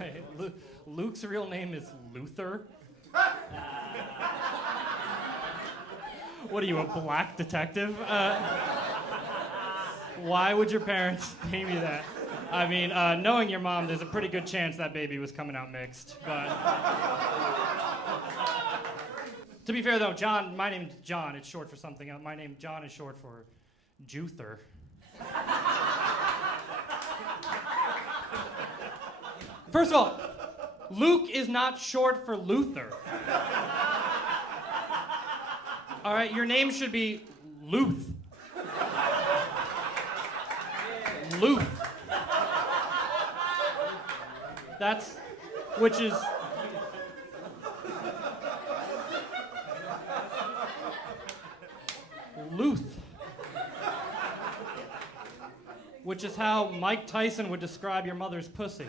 Wait, Luke's real name is Luther? What are you, a black detective? Why would your parents name you that? I mean, knowing your mom, there's a pretty good chance that baby was coming out mixed, but... To be fair, though, John, my name's John. It's short for something else. My name, John, is short for Juther. First of all, Luke is not short for Luther. All right, your name should be Luth. Luth. Which is... Luth. Which is how Mike Tyson would describe your mother's pussy.